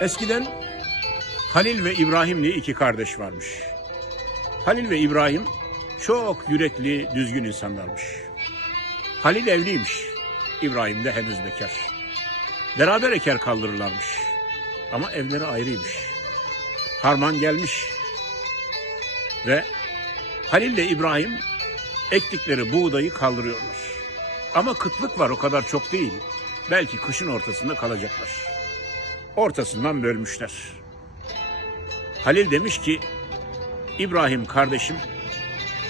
Eskiden Halil ve İbrahim diye iki kardeş varmış. Halil ve İbrahim çok yürekli, düzgün insanlarmış. Halil evliymiş. İbrahim de henüz bekar. Beraber eker kaldırırlarmış. Ama evleri ayrıymış. Harman gelmiş. Ve Halil ile İbrahim ektikleri buğdayı kaldırıyorlar. Ama kıtlık var o kadar çok değil. Belki kışın ortasında kalacaklar. Ortasından bölmüşler. Halil demiş ki İbrahim kardeşim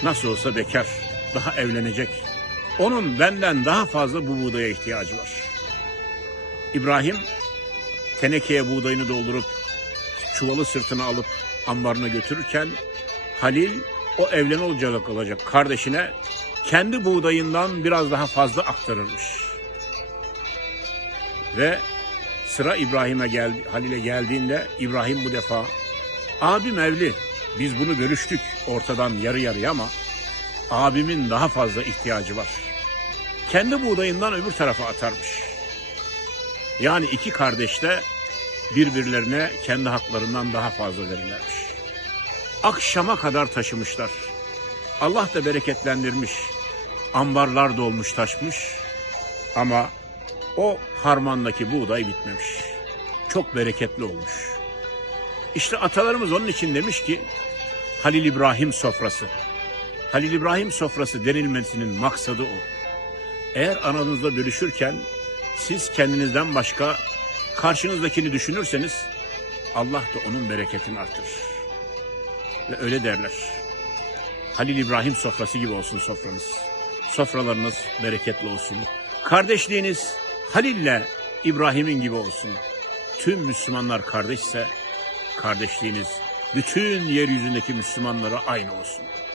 nasıl olsa bekar, daha evlenecek. Onun benden daha fazla bu buğdaya ihtiyacı var. İbrahim tenekeye buğdayını doldurup çuvalı sırtına alıp ambarına götürürken Halil o evlen olacak olacak kardeşine kendi buğdayından biraz daha fazla aktarırmış. Ve sıra İbrahim'e geldi, Halil'e geldiğinde İbrahim bu defa abim evli. Biz bunu görüştük ortadan yarı yarıya ama abimin daha fazla ihtiyacı var. Kendi buğdayından öbür tarafa atarmış. Yani iki kardeş de birbirlerine kendi haklarından daha fazla verirlermiş. Akşama kadar taşımışlar. Allah da bereketlendirmiş. Ambarlar dolmuş taşmış. Ama o harmandaki buğday bitmemiş. Çok bereketli olmuş. İşte atalarımız onun için demiş ki Halil İbrahim sofrası. Halil İbrahim sofrası denilmesinin maksadı o. Eğer aranızda bölüşürken siz kendinizden başka karşınızdakini düşünürseniz Allah da onun bereketini artırır. Ve öyle derler. Halil İbrahim sofrası gibi olsun sofranız. Sofralarınız bereketli olsun. Kardeşliğiniz Halil'le İbrahim'in gibi olsun. Tüm Müslümanlar kardeşse kardeşliğiniz bütün yeryüzündeki Müslümanlara aynı olsun.